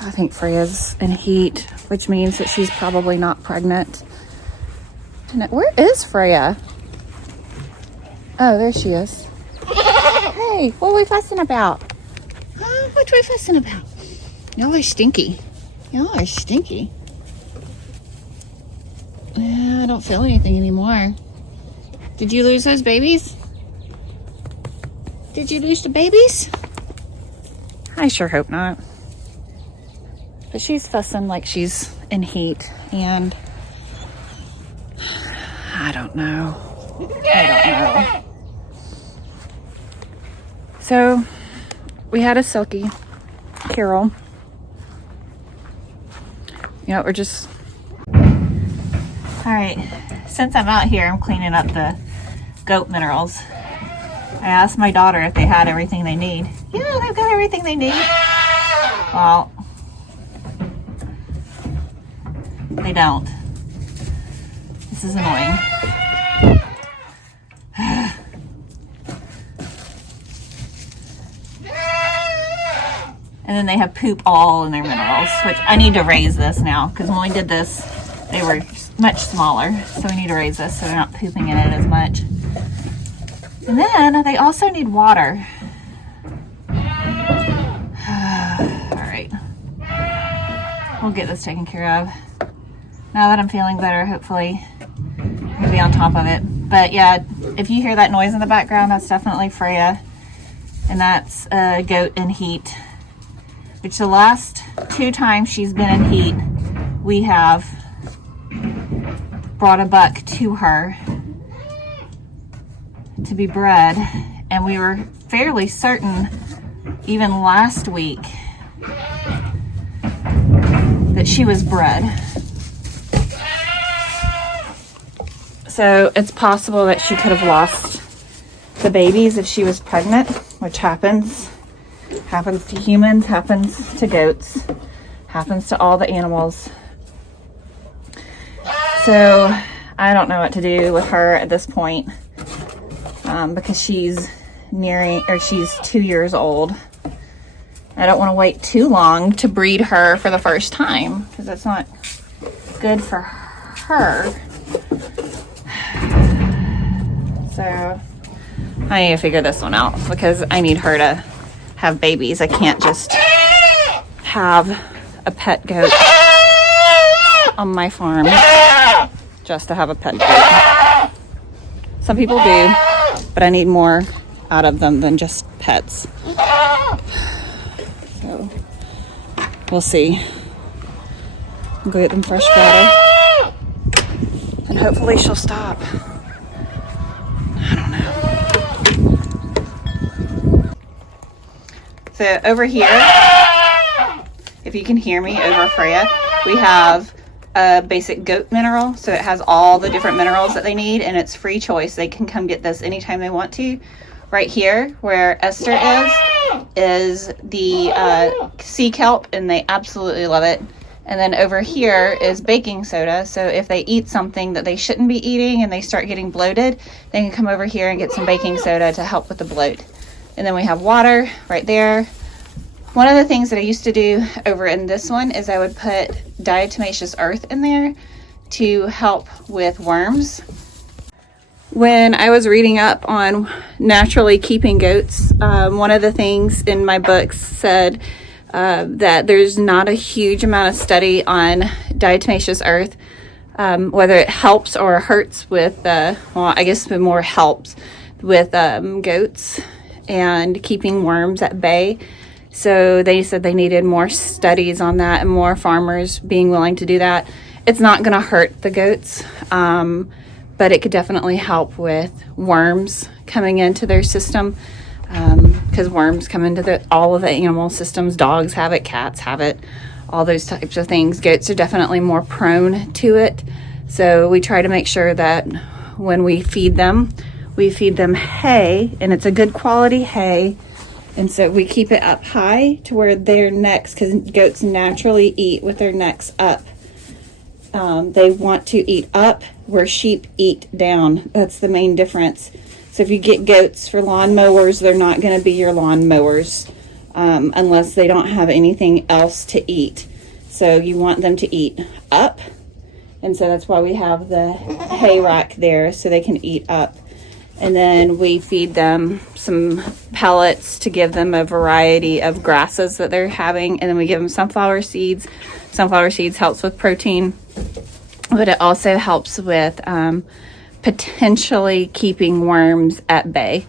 I think Freya's in heat, which means that she's probably not pregnant. Where is Freya? Oh, there she is. Hey, what are we fussing about? What are we fussing about? Y'all are stinky. Y'all are stinky. Yeah, I don't feel anything anymore. Did you lose those babies? Did you lose the babies? I sure hope not. But she's fussing like she's in heat, and I don't know. So we had a Silky, Carol. You know, we're just... All right, since I'm out here, I'm cleaning up the goat minerals. I asked my daughter if they had everything they need. Yeah, they've got everything they need. Well, they don't. This is annoying. And then they have poop all in their minerals, which I need to raise this now, because when we did this, they were much smaller. So we need to raise this so they're not pooping in it as much. And then they also need water. All right. We'll get this taken care of. Now that I'm feeling better, hopefully I'll be on top of it. But yeah, if you hear that noise in the background, that's definitely Freya. And that's a goat in heat. Which the last 2 times she's been in heat, we have brought a buck to her to be bred, and we were fairly certain even last week that she was bred. So it's possible that she could have lost the babies if she was pregnant, which happens to humans, happens to goats, happens to all the animals. So I don't know what to do with her at this point, because she's she's 2 years old. I don't want to wait too long to breed her for the first time, because that's not good for her. So I need to figure this one out, because I need her to have babies. I can't just have a pet goat on my farm just to have a pet goat. Some people do, but I need more out of them than just pets. So we'll see. I'll go get them fresh water, and hopefully she'll stop. I don't know. So over here, if you can hear me over Freya, we have a basic goat mineral. So it has all the different minerals that they need, and it's free choice. They can come get this anytime they want to. Right here, where Esther is the sea kelp, and they absolutely love it. And then over here is baking soda. So if they eat something that they shouldn't be eating and they start getting bloated, they can come over here and get some baking soda to help with the bloat. And then we have water right there. One of the things that I used to do over in this one is I would put diatomaceous earth in there to help with worms. When I was reading up on naturally keeping goats, one of the things in my books said that there's not a huge amount of study on diatomaceous earth, whether it helps or hurts with, well, I guess it more helps with goats and keeping worms at bay. So they said they needed more studies on that and more farmers being willing to do that. It's not going to hurt the goats, but it could definitely help with worms coming into their system, because worms come into all of the animal systems. Dogs have it, cats have it, all those types of things. Goats are definitely more prone to it. So we try to make sure that when we feed them hay, and it's a good quality hay. And so we keep it up high to where their necks, because goats naturally eat with their necks up. They want to eat up where sheep eat down. That's the main difference. So if you get goats for lawn mowers, they're not going to be your lawn mowers. unless they don't have anything else to eat. So you want them to eat up. And so that's why we have the hay rack there, so they can eat up. And then we feed them some pellets to give them a variety of grasses that they're having. And then we give them sunflower seeds. Sunflower seeds helps with protein, but it also helps with potentially keeping worms at bay.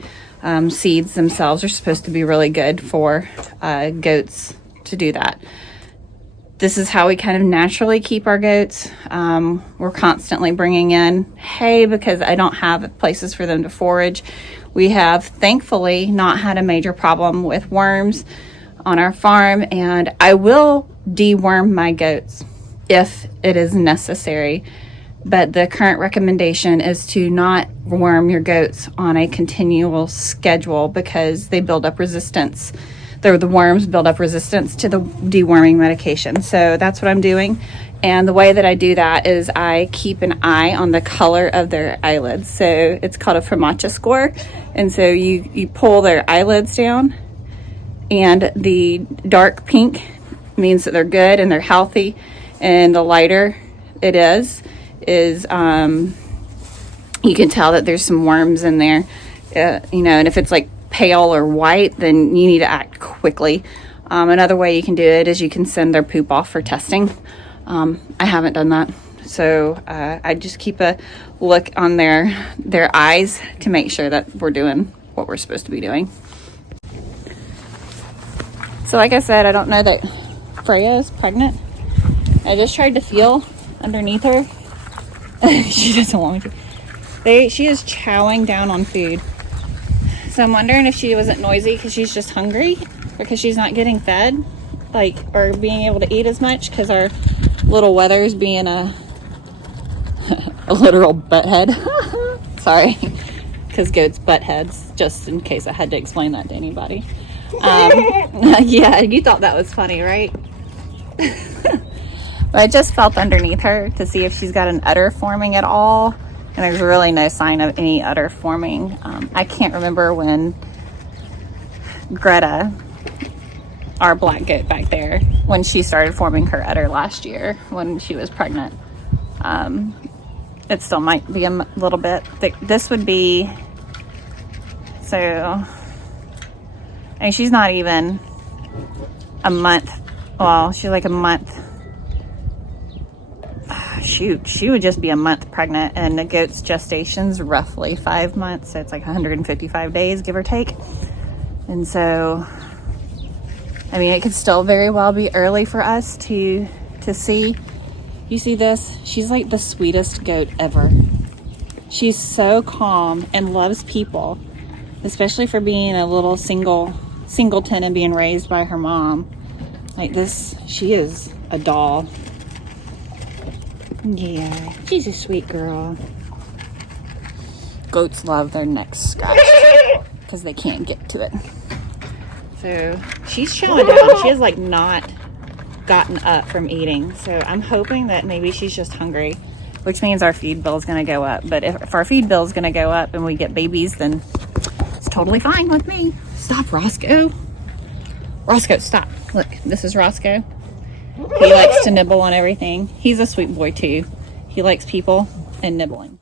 Seeds themselves are supposed to be really good for goats to do that. This is how we kind of naturally keep our goats. We're constantly bringing in hay because I don't have places for them to forage. We have thankfully not had a major problem with worms on our farm, and I will deworm my goats if it is necessary. But the current recommendation is to not worm your goats on a continual schedule because they build up resistance. The worms build up resistance to the deworming medication. So that's what I'm doing. And the way that I do that is I keep an eye on the color of their eyelids. So it's called a Freya score. And so you pull their eyelids down, and the dark pink means that they're good and they're healthy. And the lighter it is you can tell that there's some worms in there. And if it's like pale or white, then you need to act quickly. Another way you can do it is you can send their poop off for testing. I haven't done that, so I just keep a look on their eyes to make sure that we're doing what we're supposed to be doing. So like I said, I don't know that Freya is pregnant. I just tried to feel underneath her. She doesn't want me to. She is chowing down on food. So I'm wondering if she wasn't noisy because she's just hungry, or because she's not getting fed, or being able to eat as much because our little Weather's being a literal butthead. Sorry, because goats butt heads, just in case I had to explain that to anybody. Yeah, you thought that was funny, right? But I just felt underneath her to see if she's got an udder forming at all. And there's really no sign of any udder forming. I can't remember when Greta, our black goat back there, when she started forming her udder last year when she was pregnant. It still might be a little bit thick. This would be, she's not even a month. Well, she's like a month. She would just be a month pregnant, and the goat's gestation's roughly 5 months, so it's like 155 days, give or take. And so, it could still very well be early for us to see. You see this? She's like the sweetest goat ever. She's so calm and loves people, especially for being a little singleton and being raised by her mom. Like this, she is a doll. Yeah, she's a sweet girl. Goats love their necks scratched because they can't get to it. So she's chowing down. She has not gotten up from eating. So I'm hoping that maybe she's just hungry, which means our feed bill is going to go up. But if our feed bill is going to go up and we get babies, then it's totally fine with me. Stop, Roscoe. Roscoe, stop. Look, this is Roscoe. He likes to nibble on everything. He's a sweet boy too. He likes people and nibbling.